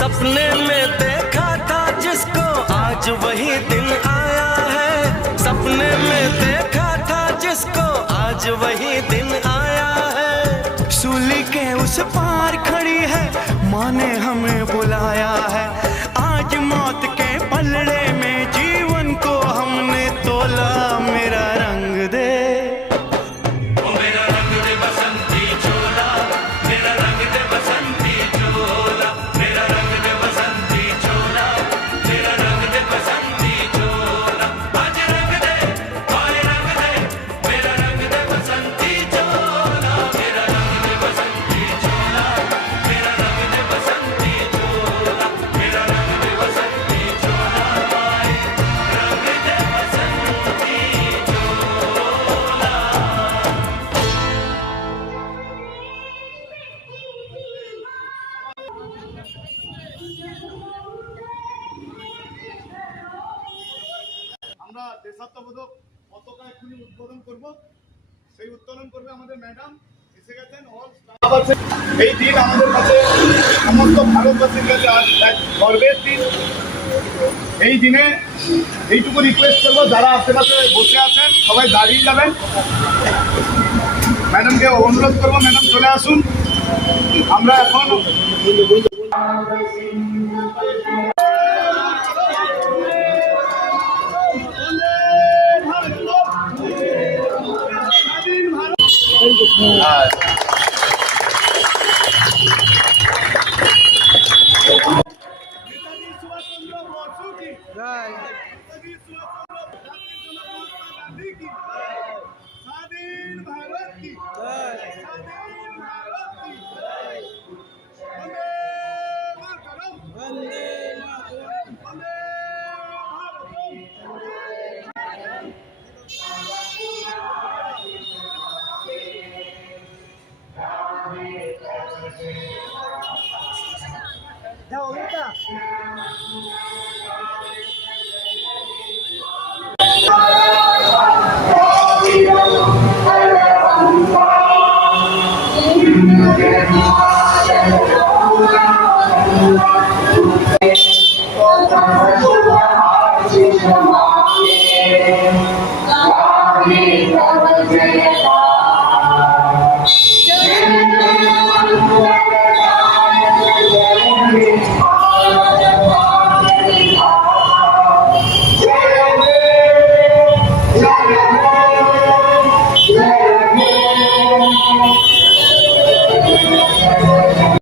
सपने में देखा था जिसको आज वही दिन आया है। सपने में देखा था जिसको आज वही दिन आया है। सूली के उस पार खड़ी है माँ ने हमें बुलाया है। आज मौत के पलड़े में जीवन को हमने तोला। मेरा रंग दे, मेरा रंग दे बसंती चोला, मेरा रंग दे बसंती चोला, मेरा रंग दे बसंती चोला, मेरा रंग दे बसंती चोला। आज रंग दे, कोई रंग दे, मेरा रंग दे बसंती चोला, मेरा रंग दे बसंती चोला, मेरा रंग दे बसंती चोला, मेरा रंग दे बसंती चोला, रंग दे बसंती चोला। আমরা দেশাত্মবোধক পতাকা এখনই উদ্বোধন করব। সেই উত্তোলন করবে আমাদের ম্যাডাম, এসে গেছেন। অল স্টাফ আছে। এই দিন আমাদের কাছে সমস্ত ভারতবাসীর কাছে আজ এক গর্বের দিন। এই দিনে এইটুকু রিকোয়েস্ট করবো, যারা আশেপাশে বসে আছেন সবাই দাঁড়িয়ে যাবেন। ম্যাডামকে অনুরোধ করবো, ম্যাডাম চলে আসুন। আমরা এখন नेताजी सुभाष चंद्र बोस की जय, नेताजी सुभाष चंद्र गांधी की जय, स्वाधीन भारत की जय, स्वाधीन भारत की जय। वंदे मातरम, वंदे मातरम, वंदे भारतम। जाओ बेटा।